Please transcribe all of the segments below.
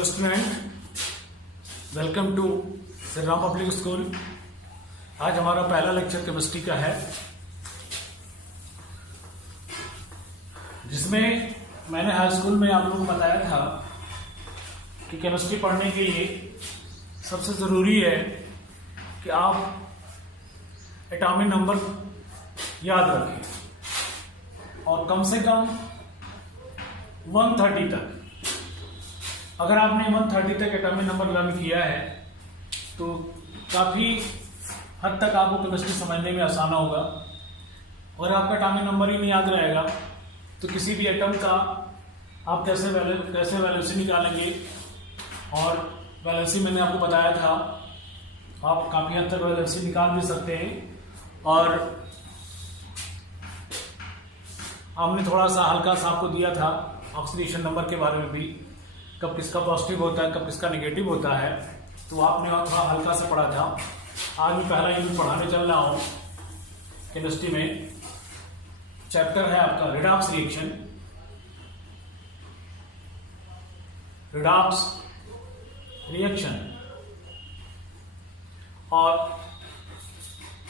Hello student, welcome to Shri Ram public school. आज हमारा पहला लेक्चर केमिस्ट्री का है, जिसमें मैंने हाई स्कूल में आप लोगों को बताया था कि केमिस्ट्री पढ़ने के लिए सबसे ज़रूरी है कि आप एटॉमिक नंबर याद रखें और कम से कम 130 तक। अगर आपने 130 तक एटॉमिक नंबर लर्न किया है तो काफ़ी हद तक आपको केमिस्ट्री समझने में आसान होगा। और आपका एटॉमिक नंबर ही नहीं याद रहेगा तो किसी भी एटम का आप कैसे वैलेंसी निकालेंगे। और वैलेंसी मैंने आपको बताया था, आप काफ़ी हद तक वैलेंसी निकाल भी सकते हैं। और हमने थोड़ा सा हल्का सा आपको दिया था ऑक्सीडेशन नंबर के बारे में भी, कब किसका पॉजिटिव होता है कब किसका नेगेटिव होता है, तो आपने थोड़ा हल्का सा पढ़ा था। आज मैं पहला यूनिट पढ़ाने चल रहा हूँ केमिस्ट्री में। चैप्टर है आपका रिडॉक्स रिएक्शन। रिडॉक्स रिएक्शन और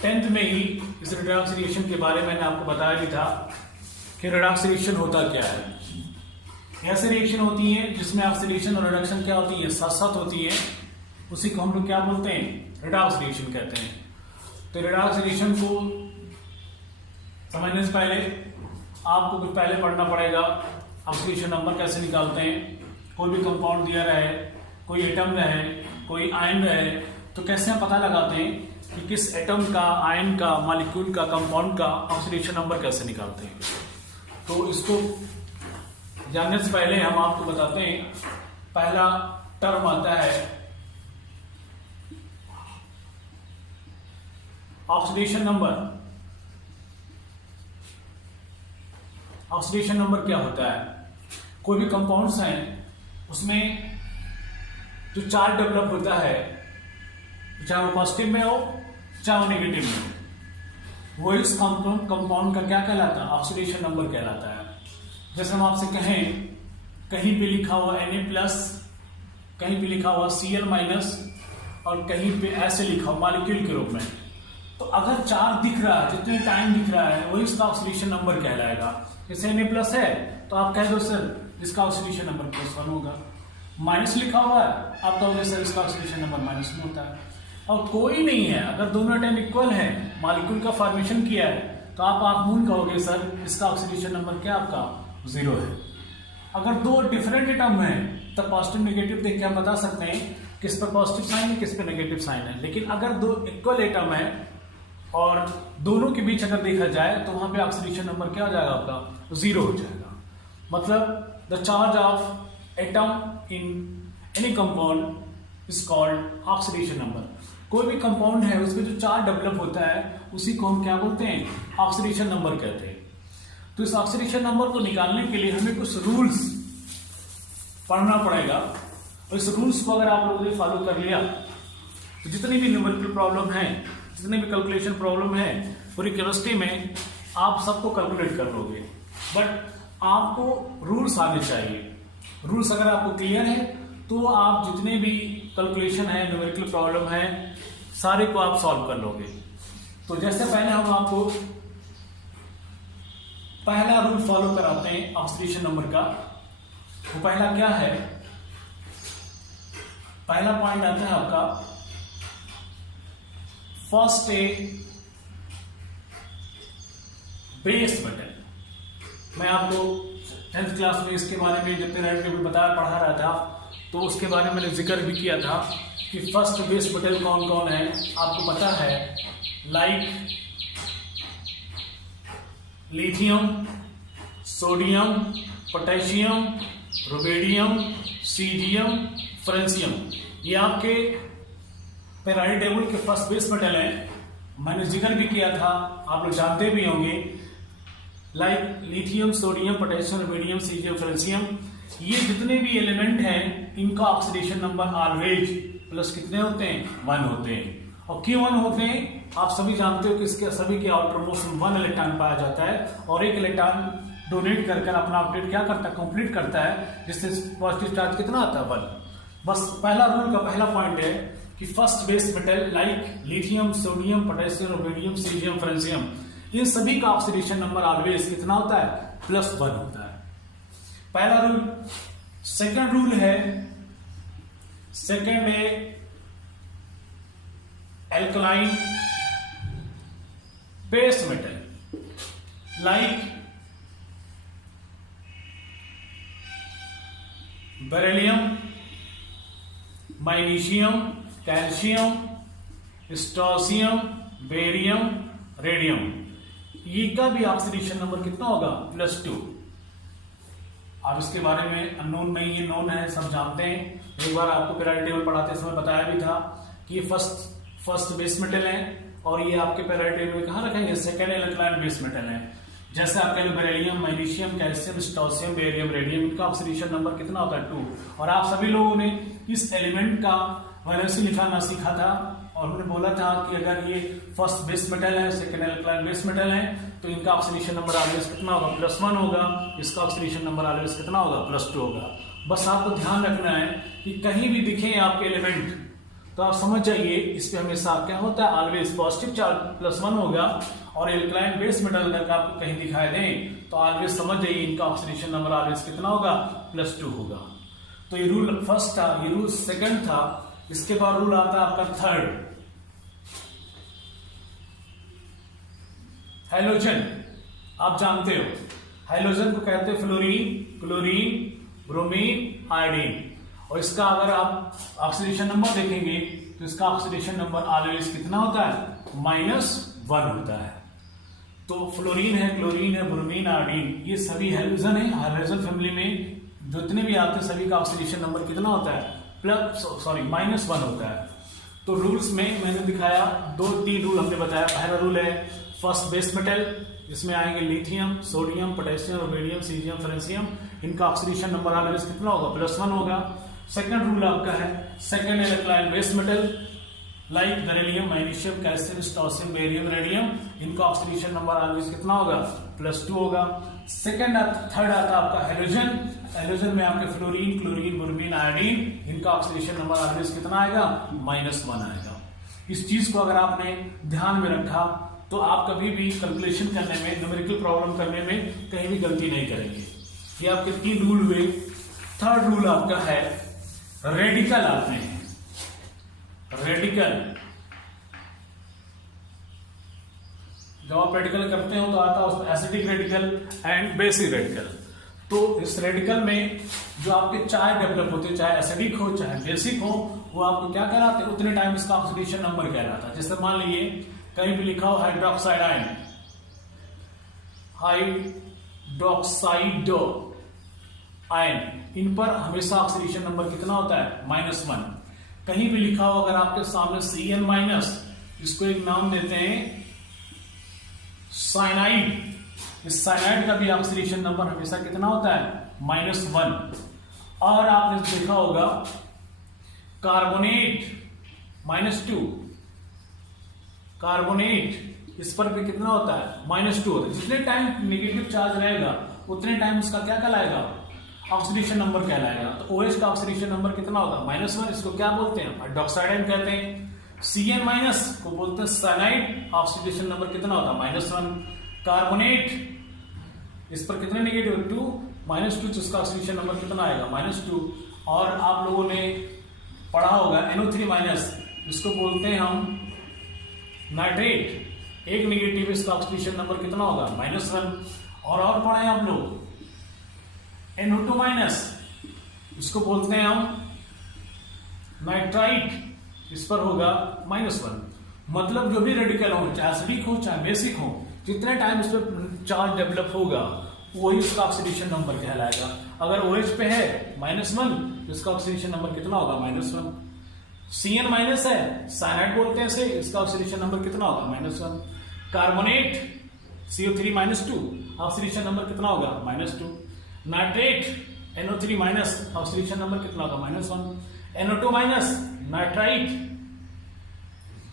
10th में ही इस रिडॉक्स रिएक्शन के बारे में मैंने आपको बताया भी था कि रिडॉक्स रिएक्शन होता क्या है। ऐसे रिएक्शन होती है जिसमें ऑक्सीडेशन और रिडक्शन क्या होती है, साथ साथ होती है। उसी को हम लोग क्या बोलते हैं, रिडॉक्स रिएक्शन कहते हैं। तो रिडॉक्स रिएक्शन को समझने से पहले आपको कुछ पहले पढ़ना पड़ेगा। ऑक्सीडेशन नंबर कैसे निकालते हैं, कोई भी कंपाउंड दिया रहे, कोई एटम रहे, कोई आयन रहे, तो कैसे हम पता लगाते हैं कि किस एटम का, आयन का, मॉलिक्यूल का, कंपाउंड का ऑक्सीडेशन नंबर कैसे निकालते हैं। तो इसको जानने से पहले हम आपको बताते हैं, पहला टर्म आता है ऑक्सीडेशन नंबर। ऑक्सीडेशन नंबर क्या होता है, कोई भी कंपाउंड्स हैं उसमें जो चार्ज डेवलप होता है, चाहे वो पॉजिटिव में हो चाहे वो नेगेटिव में हो, वो इस कंपाउंड का क्या कहलाता है, ऑक्सीडेशन नंबर कहलाता है। जैसे हम आपसे कहें कहीं पे लिखा हुआ Na+, कहीं पे लिखा हुआ Cl- और कहीं पे ऐसे लिखा हुआ मॉलिक्यूल के रूप में, तो अगर चार्ज दिख रहा है, जितने टाइम दिख रहा है, वही इसका ऑक्सीडेशन नंबर कहलाएगा। जैसे Na+ है तो आप कह दो सर इसका ऑक्सीडेशन नंबर +1 होगा। माइनस लिखा हुआ है आप कहोगे सर इसका ऑक्सीडेशन नंबर -1 होता है। और कोई नहीं है, अगर दोनों एटम इक्वल है, मॉलिक्यूल का फॉर्मेशन किया है, तो आप मून कहोगे सर इसका ऑक्सीडेशन नंबर क्या आपका 0 है। अगर दो डिफरेंट एटम है तो पॉजिटिव नेगेटिव देख के हम बता सकते हैं किस पर पॉजिटिव साइन है किस पर नेगेटिव साइन है। लेकिन अगर दो इक्वल एटम है और दोनों के बीच अगर देखा जाए तो वहां पे ऑक्सीडेशन नंबर क्या हो जाएगा आपका 0 हो जाएगा। मतलब the charge of atom in any compound is called oxidation number. कोई भी कंपाउंड है उसमें जो चार्ज डेवलप होता है उसी को हम क्या बोलते हैं, ऑक्सीडेशन नंबर कहते हैं। तो इस ऑक्सीडेशन नंबर को निकालने के लिए हमें कुछ रूल्स पढ़ना पड़ेगा। और इस रूल्स को अगर आप लोगों ने फॉलो कर लिया तो जितनी भी न्यूमेरिकल प्रॉब्लम है, जितने भी कैलकुलेशन प्रॉब्लम है पूरी केमिस्ट्री में, आप सबको कैलकुलेट कर लोगे। बट आपको रूल्स आने चाहिए। रूल्स अगर आपको क्लियर है तो आप जितने भी कैलकुलेशन है, न्यूमेरिकल प्रॉब्लम है, सारे को आप सॉल्व कर लोगे। तो जैसे पहले हम आपको पहला रूल फॉलो कराते हैं ऑक्सीडेशन नंबर का। वो पहला क्या है, पहला पॉइंट आता है आपका फर्स्ट ए बेस मेटल। मैं आपको 10th क्लास में इसके बारे में जब पीरियड में पढ़ा रहा था तो उसके बारे में मैंने जिक्र भी किया था कि फर्स्ट बेस मेटल कौन कौन है आपको पता है। Like lithium, sodium, potassium, rubidium, caesium, francium, ये आपके पेरियोडिक टेबल के फर्स्ट बेस मेटल हैं। मैंने जिक्र भी किया था, आप लोग जानते भी होंगे। Like lithium, sodium, potassium, rubidium, caesium, francium, ये जितने भी एलिमेंट हैं इनका ऑक्सीडेशन नंबर ऑलवेज प्लस कितने होते हैं, 1 होते हैं। और क्यों 1 होते हैं आप सभी जानते हो कि इसके सभी के आउटर मोस्ट 1 इलेक्ट्रॉन पाया जाता है और एक इलेक्ट्रॉन डोनेट कर अपना अपडेट क्या करता है, कंप्लीट करता है, जिससे पॉजिटिव चार्ज कितना आता है 1। बस पहला रूल का पहला पॉइंट है कि first base metal like lithium, sodium, potassium, rubidium, caesium, francium, इन सभी का ऑक्सीडेशन नंबर ऑलवेज कितना होता है? +1 होता है। पहला रूल। सेकंड रूल है, सेकंड है alkaline base metal like beryllium, magnesium, calcium, strontium, barium, radium, ये का भी ऑक्सीडेशन नंबर कितना होगा? +2। अब इसके बारे में अननोन नहीं, ये नोन है, सब जानते हैं। एक बार आपको पीरियोडिक टेबल पढ़ाते समय बताया भी था कि ये फर्स्ट बेस मेटल है और ये आपके पीरियोडिक टेबल में कहां रखेंगे? सेकेंड एल्कलाइन बेस मेटल है। जैसे आपके beryllium, magnesium, calcium, strontium, barium, radium, इनका ऑक्सीडेशन नंबर कितना होता है? 2। और आप सभी लोगों ने इस एलिमेंट का वैलेंसी लिखना सीखा था और हमने बोला था कि अगर ये फर्स्ट बेस मेटल है, सेकेंड एल्कलाइन बेस मेटल है, तो इनका ऑक्सीडेशन नंबर ऑलवेज कितना होगा? +1 होगा। इसका ऑक्सीडेशन नंबर ऑलवेज कितना होगा? +2 होगा। बस आपको ध्यान रखना है कि कहीं भी दिखे आपके एलिमेंट तो आप समझ जाइए इस पे हमेशा क्या होता है? ऑलवेज पॉजिटिव चार्ज +1 होगा। और एल्कलाइन बेस मेटल अगर आपको कहीं दिखाई दें तो ऑलवेज समझ जाइए इनका ऑक्सीडेशन नंबर ऑलवेज कितना होगा? +2 होगा। तो ये रूल फर्स्ट था, ये रूल सेकंड था। इसके बाद रूल आता है आपका थर्ड, हैलोजन। आप जानते हो हैलोजन को कहते हैं फ्लोरीन, क्लोरीन, ब्रोमीन, आयोडीन। और इसका अगर आप ऑक्सीडेशन नंबर देखेंगे तो इसका ऑक्सीडेशन नंबर ऑलवेज कितना होता है? -1 होता है। तो फ्लोरीन है, क्लोरीन है, ब्रोमीन, आयोडीन, ये सभी हैलोजन है। हैलोजन फैमिली में जितने भी आते हैं सभी का ऑक्सीडेशन नंबर कितना होता है? -1 होता है। तो रूल्स में मैंने दिखाया 2-3 रूल हमने बताया। पहला रूल है फर्स्ट बेस मेटल, इसमें आएंगे lithium, sodium, potassium, rubidium, caesium, francium, इनका ऑक्सीडेशन नंबर ऑलवेज कितना होगा? +1 होगा। सेकंड रूल आपका है second alkaline base metal like beryllium, magnesium, calcium, strontium, barium, radium, इनका ऑक्सीडेशन नंबर ऑलवेज कितना होगा? +2 होगा। थर्ड आता आपका हैलोजन। हैलोजन में आपके फ्लोरीन, क्लोरीन, ब्रोमीन, आयोडीन, इनका ऑक्सीडेशन नंबर ऑलवेज कितना आएगा? -1 आएगा। इस चीज को अगर आपने ध्यान में रखा तो आप कभी भी कैलकुलेशन करने में, न्यूमेरिकल प्रॉब्लम करने में कहीं भी गलती नहीं करेंगे। ये आपके 3 रूल हुए। थर्ड रूल आपका है रेडिकल आते हैं। रेडिकल जब आप रेडिकल करते हो तो आता है उसमें acidic radical and basic radical. तो इस रेडिकल में जो आपके चार्ज डेवलप होते हैं, चाहे एसिडिक हो चाहे बेसिक हो, वो आपको क्या कहलाते हैं? उतने टाइम इसका ऑक्सीडेशन नंबर कहलाता है। जैसे मान लीजिए कहीं भी लिखा हो हाइड्रोक्साइड आयन, हाइड्रोक्साइड आयन, इन पर हमेशा ऑक्सीडेशन नंबर कितना होता है? -1। कहीं भी लिखा हो अगर आपके सामने Cn-, इसको एक नाम देते हैं साइनाइड। इस साइनाइड का भी ऑक्सीडेशन नंबर हमेशा कितना होता है? -1। और आपने देखा होगा कार्बोनेट -2, कार्बोनेट इस पर भी कितना होता है? -2 होता है। जितने टाइम नेगेटिव चार्ज रहेगा उतने टाइम इसका क्या कहलाएगा? ऑक्सीडेशन नंबर कहलाएगा। तो OH का ऑक्सीडेशन नंबर कितना होगा? -1। इसको क्या बोलते हैं? हाइड्रोक्साइड आयन कहते हैं। Cn- को बोलते हैं साइनाइड, ऑक्सीडेशन नंबर कितना होता है? -1। कार्बोनेट इस पर कितने नेगेटिव? 2, -2, जिसका ऑक्सीडेशन नंबर कितना आएगा? -2। और आप लोगों ने पढ़ा होगा NO3-, इसको बोलते हैं हम नाइट्रेट। एक नेगेटिव, इसका ऑक्सीडेशन नंबर कितना होगा? -1। और पढ़े आप लोग NO2-, इसको बोलते हैं हम नाइट्राइट, इस पर होगा -1। मतलब जो भी रेडिकल हो, चाहे एसिडिक हो चाहे बेसिक हो, जितने टाइम इस पर चार्ज डेवलप होगा वही इसका ऑक्सीडेशन नंबर कहलाएगा। अगर OH पे है -1 तो इसका ऑक्सीडेशन नंबर कितना होगा? -1। Cn- है, साइनाइड बोलते हैं इसे, इसका ऑक्सीडेशन नंबर कितना होगा? -1। कार्बोनेट CO3-2, ऑक्सीडेशन नंबर कितना होगा? -2। नाइट्रेट NO3-, ऑक्सीडेशन नंबर कितना होगा? -1। NO2-, नाइट्राइट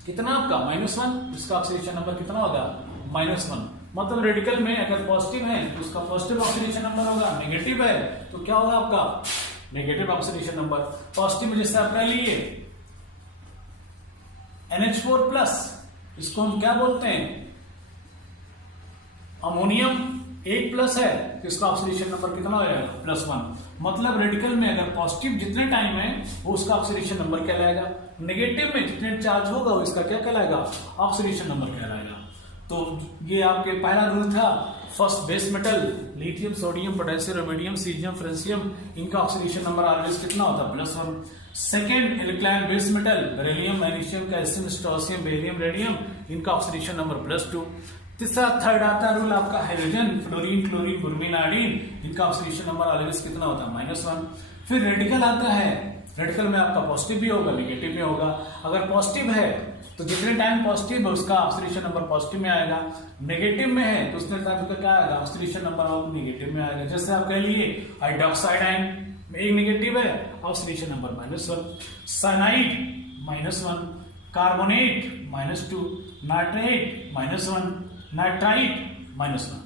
कितना आपका? -1, इसका ऑक्सीडेशन नंबर कितना होगा? -1। मतलब रेडिकल में अगर पॉजिटिव है तो उसका पॉजिटिव ऑक्सीडेशन नंबर होगा, नेगेटिव है तो क्या होगा आपका? Negative oxidation number. पॉजिटिव में जैसे आप कह लिए NH4+, इसको हम क्या बोलते हैं, अमोनियम 8+ है, तो इसका ऑक्सीडेशन नंबर कितना हो जाएगा, +1। मतलब रेडिकल में अगर पॉजिटिव जितने टाइम है वो उसका ऑक्सीडेशन नंबर कहलाएगा, नेगेटिव में जितने चार्ज होगा वो इसका क्या कहलाएगा, ऑक्सीडेशन नंबर कहलाएगा। तो ये आपके पहला रूल था, first base metal lithium, sodium, potassium, rubidium, caesium, francium, इनका ऑक्सीडेशन नंबर ऑलवेज कितना होता है, +1। Second alkyl base metal beryllium, magnesium, calcium, strontium, barium, radium, इनका ऑक्सीडेशन नंबर +2। तीसरा थर्ड आता है रूल आपका hydrogen, fluorine, chlorine, bromine, iodine, इनका ऑक्सीडेशन नंबर ऑलवेज कितना होता है, -1। फिर रेडिकल आता है, रेडिकल में आपका पॉजिटिव भी होगा नेगेटिव भी होगा। अगर पॉजिटिव है तो जितने टाइम पॉजिटिव है उसका ऑक्सीडेशन नंबर पॉजिटिव में आएगा, नेगेटिव में है तो उतने टाइम का क्या आएगा, ऑक्सीडेशन नंबर नेगेटिव में आएगा। जैसे आप कह लिए हाइड्रोक्साइड आयन में एक नेगेटिव है, oxidation number -1, cyanide -1, carbonate -2, nitrate -1, nitrite -1।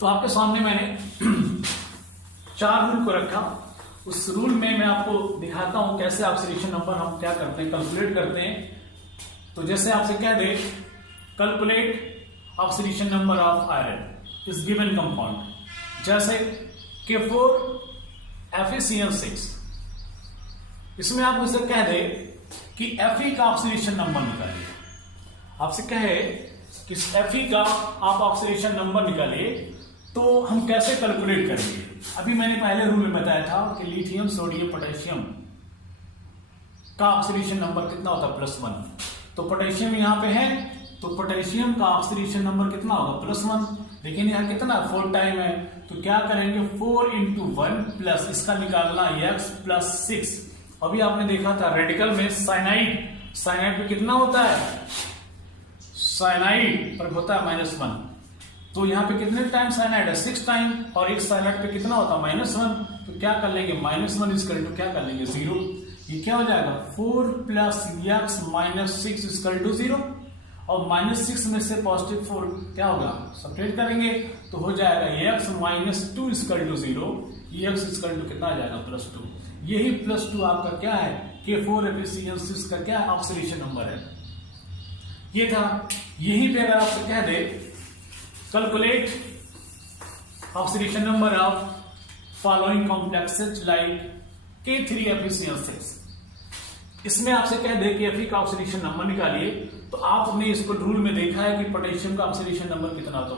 तो आपके सामने मैंने 4 रूल को रखा। उस रूल में मैं आपको दिखाता हूं कैसे ऑक्सीडेशन नंबर हम क्या करते हैं, कैलकुलेट करते हैं। तो जैसे आपसे कह दे calculate oxidation number of iron is given compound, जैसे K4FeCl6, इसमें आप मुझसे कह दे कि Fe का ऑक्सीडेशन नंबर निकालिए। आपसे कहे कि Fe का आप ऑक्सीडेशन नंबर निकालिए, तो हम कैसे कैलकुलेट करेंगे। अभी मैंने पहले रूल में बताया था कि लिथियम, सोडियम, पोटेशियम का ऑक्सीडेशन नंबर कितना होता है, +1। तो पोटेशियम यहां पे है तो पोटेशियम का ऑक्सीडेशन नंबर कितना होगा, +1। लेकिन यहां कितना 4 टाइम है, तो क्या करेंगे 4 × 1 प्लस इसका निकालना x + 6। अभी आपने देखा था रेडिकल में साइनाइड, साइनाइड पे कितना होता है, साइनाइड पर होता है -1। तो यहाँ पे कितने टाइम साइनाइड है, 6 टाइम, और एक साइनाइड पे कितना होता है, -1। तो क्या कर लेंगे, -1 इक्वल टू क्या कर लेंगे, 0। ये क्या हो जाएगा, 4 + x - 6 इक्वल टू 0। और -6 में से पॉजिटिव 4 क्या होगा, सब्ट्रैक्ट करेंगे तो हो जाएगा x - 2 equal to 0। x equal to कितना आ जाएगा, +2। यही +2 आपका क्या है, K4FeCl6 का क्या ऑक्सीडेशन नंबर है, ये था। यही पे अगर आपसे कह दे calculate oxidation number of following complexes like K3FeCl6, इसमें आपसे कह दे कि Fe का ऑक्सीडेशन नंबर निकालिए, तो आपने इसको रूल में देखा है कि पोटेशियम का ऑक्सीडेशन नंबर कितना होता है,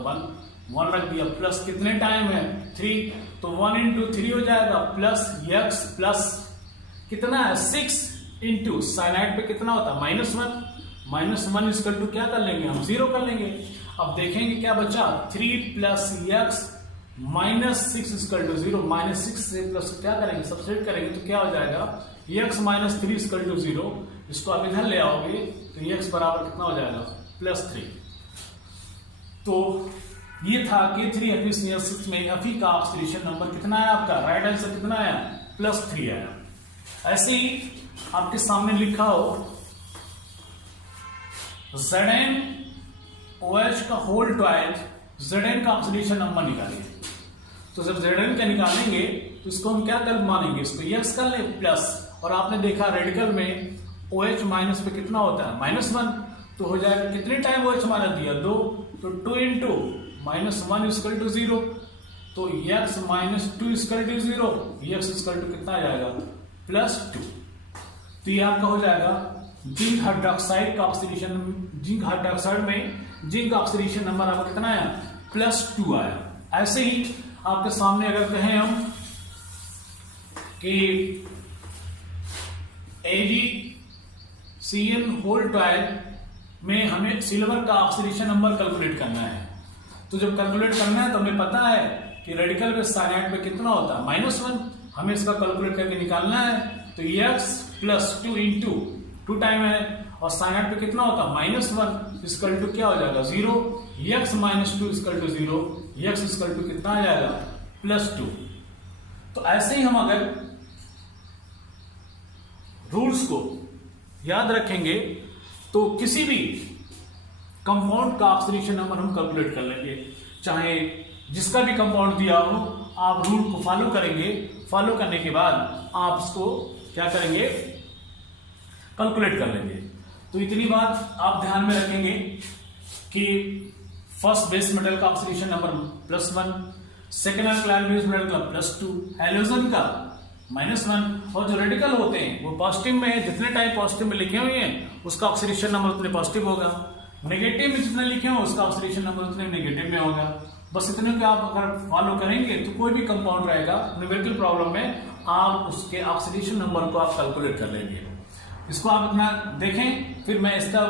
1 रख दिया, प्लस कितने टाइम है, 3, तो 1 × 3 हो जाएगा, प्लस x प्लस कितना है, 6 × साइनाइड पे कितना होता है, -1 इक्वल टू क्या कर लेंगे हम, 0 कर लेंगे। अब देखेंगे क्या बचा, 3 + x - 6 इक्वल टू 0। -6 से प्लस क्या करेंगे, सब्स्टिट्यूट करेंगे तो क्या हो जाएगा, x - 3 इक्वल टू 0। इसको आप इधर ले आओगे तो x बराबर कितना हो जाएगा, +3। तो ये था K3FeCl6 में Fe का ऑक्सीडेशन नंबर कितना है आपका, राइट आंसर कितना आया, +3 आया। ऐसे ही आपके सामने लिखा हो ZnOH का होल ट्वाइस, Zn का ऑक्सीडेशन नंबर निकालिए। तो जब Zn का निकालेंगे तो इसको हम क्या कर मानेंगे, इसको x कर ले प्लस, और आपने देखा रेडिकल में OH माइनस पे कितना होता है, -1। तो हो जाएगा कितने टाइम OH माइनस दिया, 2, तो 2 × -1 इक्वल टू 0। तो x - 2 equal to 0, x equal to कितना आ जाएगा, +2। तो ये आपका हो जाएगा जिंक हाइड्रोक्साइड का ऑक्सीडेशन, जिंक हाइड्रोक्साइड में जिंक ऑक्सीडेशन नंबर आपका कितना आया, +2 आया। ऐसे ही आपके सामने अगर कहें हम कि AgCN होल ट्वाइस में हमें सिल्वर का ऑक्सीडेशन नंबर कैलकुलेट करना है, तो जब कैलकुलेट करना है तो हमें पता है कि रेडिकल में साइनाइड पे कितना होता है, -1। हमें इसका कैलकुलेट करके निकालना है, तो x + 2 × 2 टाइम है, और साइनाइड पे कितना होता है, -1 इक्वल टू क्या हो जाएगा, 0। x - 2 equal to 0, x equal to कितना आ जाएगा, +2। तो ऐसे ही हम अगर रूल्स को याद रखेंगे तो किसी भी कंपाउंड का ऑक्सीडेशन नंबर हम कैलकुलेट कर लेंगे। चाहे जिसका भी कंपाउंड दिया हो, आप रूल को फॉलो करेंगे। फॉलो करने के बाद आप इसको क्या करेंगे, कैलकुलेट कर लेंगे। तो इतनी बात आप ध्यान में रखेंगे कि फर्स्ट बेस मेटल का oxidation number +1, second alkyl base metal का +2, हैलोजन का -1, और जो रेडिकल होते हैं वो पॉजिटिव में है, जितने टाइप पॉजिटिव में लिखे हुए हैं उसका ऑक्सीडेशन नंबर उतने पॉजिटिव होगा, नेगेटिव में जितने लिखे हो उसका ऑक्सीडेशन नंबर उतने नेगेटिव में होगा। बस इतने को आप अगर फॉलो करेंगे तो कोई भी कंपाउंड रहेगा न्यूमेरिकल प्रॉब्लम में आप उसके ऑक्सीडेशन नंबर को आप कैलकुलेट कर लेंगे। इसको आप अपना देखें, फिर मैं इसका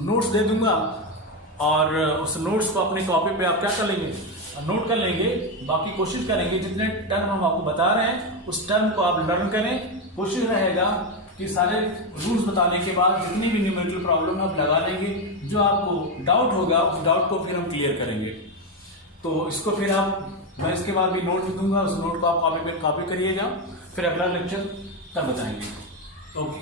नोट्स दे दूंगा और उस नोट्स को अपने कॉपी पे आप क्या कर लेंगे, नोट कर लेंगे। बाकी कोशिश करेंगे जितने टर्म हम आपको बता रहे हैं उस टर्म को आप लर्न करें। कोशिश रहेगा कि सारे रूल्स बताने के बाद जितनी भी न्यूमेरिकल प्रॉब्लम आप लगा लेंगे, जो आपको डाउट होगा उस डाउट को फिर हम क्लियर करेंगे। तो इसको फिर मैं इसके बाद भी नोट दूंगा, उस नोट को आप कॉपी करिएगा, फिर अगला लेक्चर तब बताएंगे। ओके।